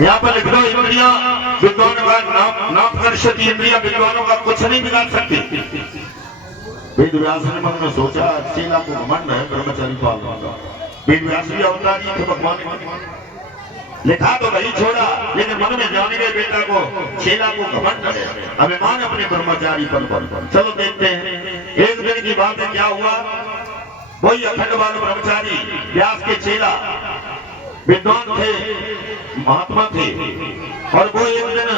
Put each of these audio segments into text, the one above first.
यहाँ पर लिख दो इंद्रियां विद्वानों का नाम कर्षति, इंद्रियां विद्वानों का कुछ नहीं बिगाड़ सकती। वेद व्यास ने मन में सोचा चेला को घमंड है ब्रह्मचारी पालना का। वेद व्यास भी अवतारी थे भगवान ने लिखा तो वही छोड़ा, लेकिन मन में जाने गए बेटा को चेला को घमंड है, अभिमान अपने ब्रह्मचारी पर। चलो देखते हैं एक दिन की बात है, क्या हुआ। वही अखंड बाल ब्रह्मचारी व्यास के चेला विद्वान थे, महात्मा थे, और वो एक दिन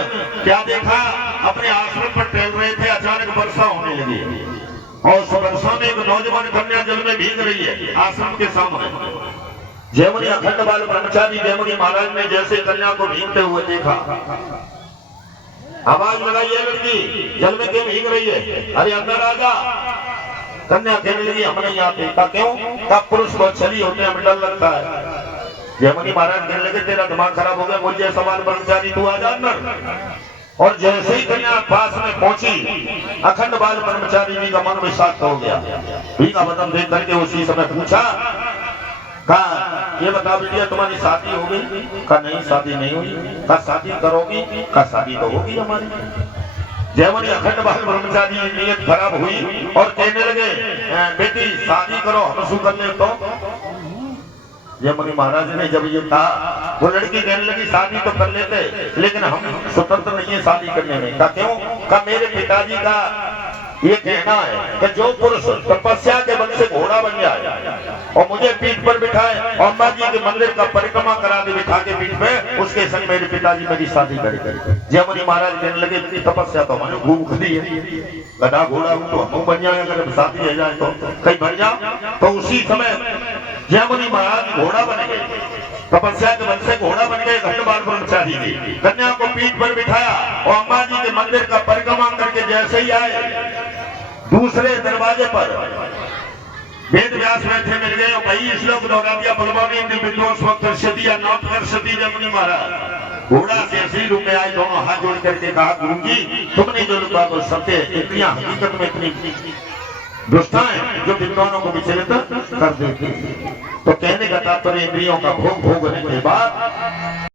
क्या देखा, अपने आश्रम पर टहल रहे थे, अचानक वर्षा होने लगी और उस वर्षा में एक नौजवान कन्या जल में भीग रही है आश्रम के सामने। जयमुनि अखंड बाल ब्रह्मचारी जयमुनि महाराज ने जैसे कन्या को भीगते हुए देखा, आवाज लगाई, है लड़की जल में क्यों भीग रही है, अरे अंदर आ जा। कन्या कहने लगी हम नहीं आते। का क्यों? का पुरुष बहुत छली होते हैं, हमें डर लगता है। जयमुनि महाराज कहने लगे तेरा दिमाग खराब हो गया, मुझे सवाल ब्रह्मचारी तू आ जा अंदर। और जैसे ही कन्या पास में पहुंची, अखंड बाल ब्रह्मचारी जी का मन विषाक्त हो गया। भीगा बदन देख करके उसी समय पूछा, कहा ये बता बेटिया तुम्हारी शादी हो गई? कहा नहीं शादी नहीं हुई। कहा शादी करोगी? कहा शादी तो होगी हमारी। जयमुनि अखंड बाल ब्रह्मचारी नीयत खराब हुई और कहने लगे बेटी शादी करो, हम शू कर ले। तो जयमुनि महाराज ने जब ये कहा, वो लड़की कहने लगी शादी तो कर लेते, लेकिन हम स्वतंत्र नहीं है शादी करने में। कहा क्यों? कहा मेरे पिताजी का ये कहना है कि जो पुरुष तपस्या के बल से घोड़ा बन जाए और मुझे पीठ पर बिठाए और अम्बा जी के मंदिर का परिक्रमा करा दे बिठा के पीठ पे, उसके संग मेरे पिताजी मेरी शादी करेंगे। जयमुनि महाराज कहने लगे तपस्या तो मैंने घूम खड़ी है, गधा घोड़ा तो हम बन जाए, अगर शादी हो जाए तो कहीं बन जाओ। तो उसी समय जयमुनि महाराज घोड़ा बन गए, तपस्या के बल से घोड़ा बन गए अखंड बाल ब्रह्मचारी जी। कन्या को पीठ पर बिठाया और अम्बा जी के मंदिर का परिक्रमा करके जैसे ही आए, दूसरे दरवाजे पर वेद व्यास बैठे मिल गए और वही श्लोक दोहरा दिया, बलवानी विद्वांस कर्षति या नाथ कर्षति। जयमुनि महाराज घोड़ा से असली रूप में आए, दोनों हाथ जोड़ करके कहा गुरु जी तुमने जो बात सत्य है, इंद्रियां हकीकत में इतनी दुष्टाएं जो विद्वानों को विचलित कर देती। तो कहने का तात्पर्य इंद्रियों का भोग भोगने के बाद